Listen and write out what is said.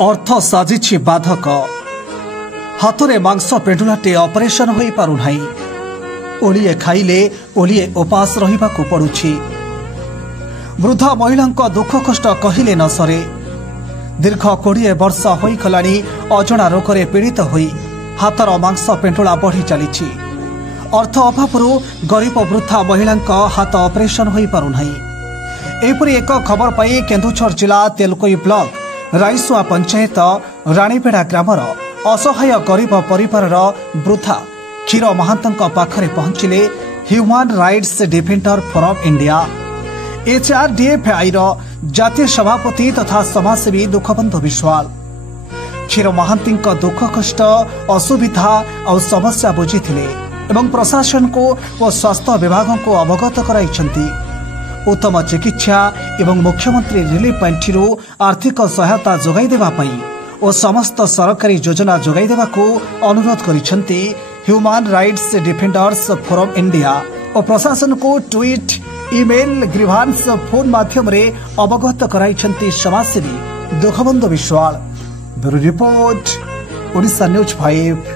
अर्थ साजिछि बाधक हाथरे मांस पेंडुलाटे ऑपरेशन होई पारुनाई ओलिए खाइले ओलिए उपास रहिबाकु पड़ुछि। वृद्ध महिला दुख कष्ट कहिले न सरे। दीर्घ 20 वर्ष होई गलानी अजणा रोगरे पीड़ित होई हाथर मांस पेंडुला बढ़ी चलीछि। अर्थ अभावरू गरीब वृद्धा महिला हाथ ऑपरेशन होई पारुनाई। एपरि एक खबर पाई केन्दुझर जिला तेलकोई ब्लॉक राईसुआ पंचायत राणीपेड़ा ग्रामर असहाय गरीब परिवार वृद्धा क्षीर महांतों पाखरे पहुंचिले human rights defender forum India HRDFI जातीय सभापति तथा समाजसेवी दुखबंधु विश्वाल। क्षीर महांती दुख कष्ट असुविधा और समस्या बुझीथिले एवं प्रशासन को और स्वास्थ्य विभाग को अवगत कराइछंती। उत्तम चिकित्सा एवं मुख्यमंत्री रिलीफ पांठिरू आर्थिक सहायता जोगाई देबा पई और समस्त सरकारी योजना जोगाई देबा को अनुरोध करिसेंती human rights defenders forum India और प्रशासन को ट्वीट ईमेल ग्रीवांस फोन माध्यम रे अवगत कराइसेंती समाजसेवी Dukhabandhu Biswal. Bureau report Odisha news 5।